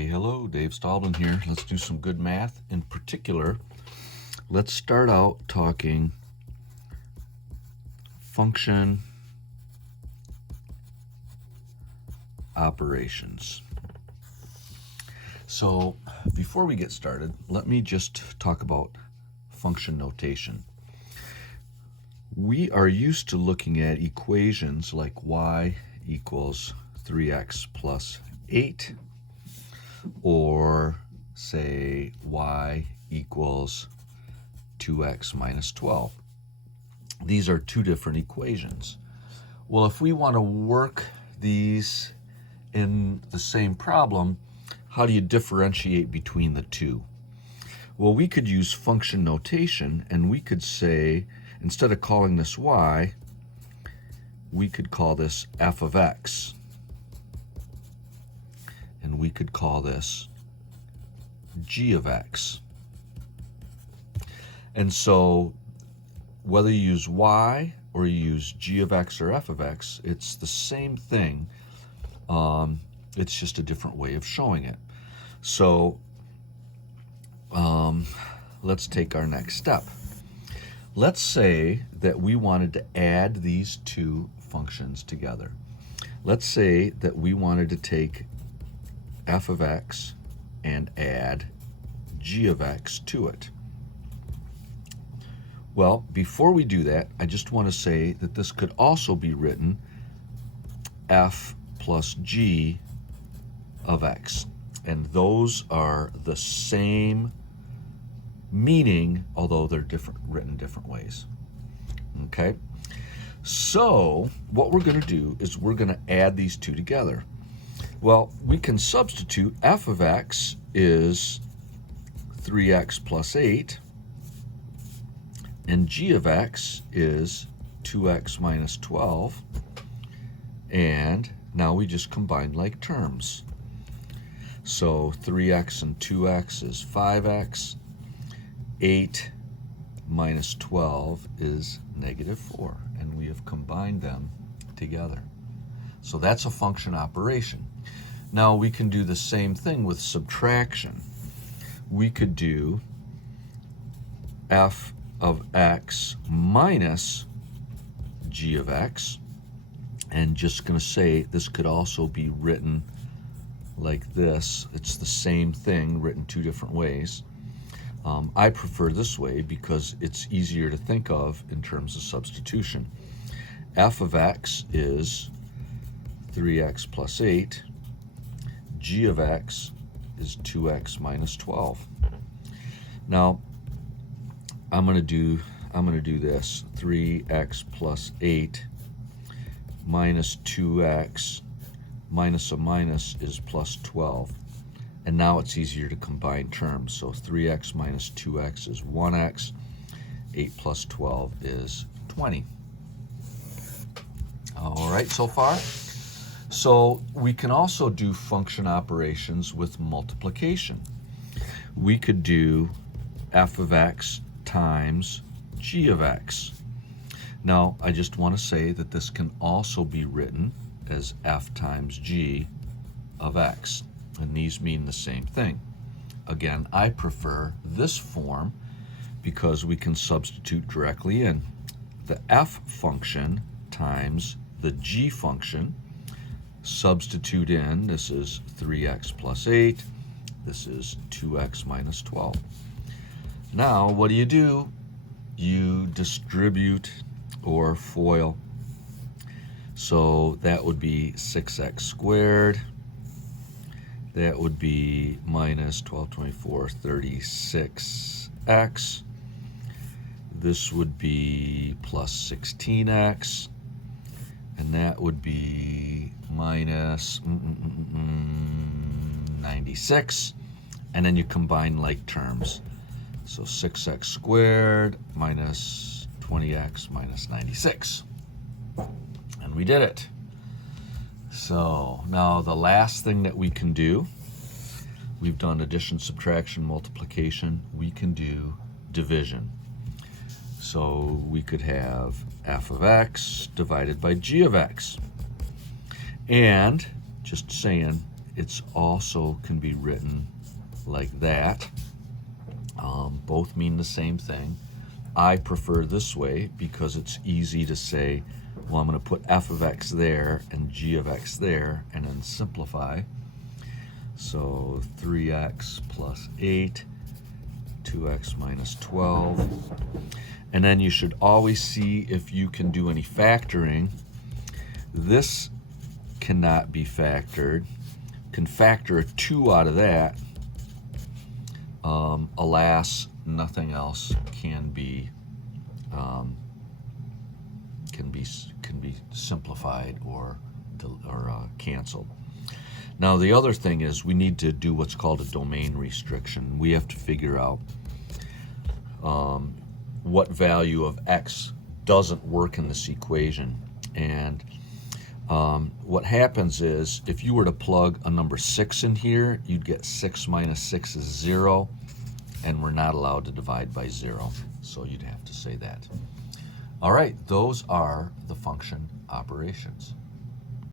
Hey, hello, Dave Stallman here. Let's do some good math. In particular, let's start out talking function operations. So before we get started, let me just talk about function notation. We are used to looking at equations like y equals 3x plus 8, or say y equals 2x minus 12. These are two different equations. Well, if we want to work these in the same problem, how do you differentiate between the two? Well, we could use function notation, and we could say, instead of calling this y, we could call this f of x. And we could call this g of x. And so whether you use y or you use g of x or f of x, it's the same thing. It's just a different way of showing it. So let's take our next step. Let's say that we wanted to add these two functions together. Let's say that we wanted to take f of x and add g of x to it. Well, before we do that, I just want to say that this could also be written f plus g of x. And those are the same meaning, although they're written different ways. Okay? So what we're going to do is we're going to add these two together. Well, we can substitute f of x is 3x plus 8, and g of x is 2x minus 12, and now we just combine like terms. So 3x and 2x is 5x, 8 minus 12 is negative 4, and we have combined them together. So that's a function operation. Now we can do the same thing with subtraction. We could do f of x minus g of x, and just going to say this could also be written like this. It's the same thing written two different ways. I prefer this way because it's easier to think of in terms of substitution. F of x is 3x plus 8. G of x is 2x minus 12. Now, I'm going to do this. 3x plus 8 minus 2x minus a minus is plus 12. And now it's easier to combine terms. So 3x minus 2x is 1x. 8 plus 12 is 20. All right, so far? So we can also do function operations with multiplication. We could do f of x times g of x. Now, I just want to say that this can also be written as f times g of x, and these mean the same thing. Again, I prefer this form because we can substitute directly in the f function times the g function. Substitute in, this is 3x plus 8, this is 2x minus 12. Now, what do? You distribute or FOIL. So that would be 6x squared. That would be minus 12, 24, 36x. This would be plus 16x. And that would be minus 96. And then you combine like terms. So 6x squared minus 20x minus 96. And we did it. So now the last thing that we can do, we've done addition, subtraction, multiplication. We can do division. So we could have f of x divided by g of x. And just saying, it's also can be written like that. Both mean the same thing. I prefer this way because it's easy to say, well, I'm going to put f of x there and g of x there, and then simplify. So 3x plus 8, 2x minus 12. And then you should always see if you can do any factoring. This cannot be factored. Can factor a 2 out of that. Alas, nothing else can be simplified or canceled. Now the other thing is we need to do what's called a domain restriction. We have to figure out what value of x doesn't work in this equation. And what happens is if you were to plug a number 6 in here, you'd get 6 minus 6 is 0, and we're not allowed to divide by 0. So you'd have to say that. All right, those are the function operations.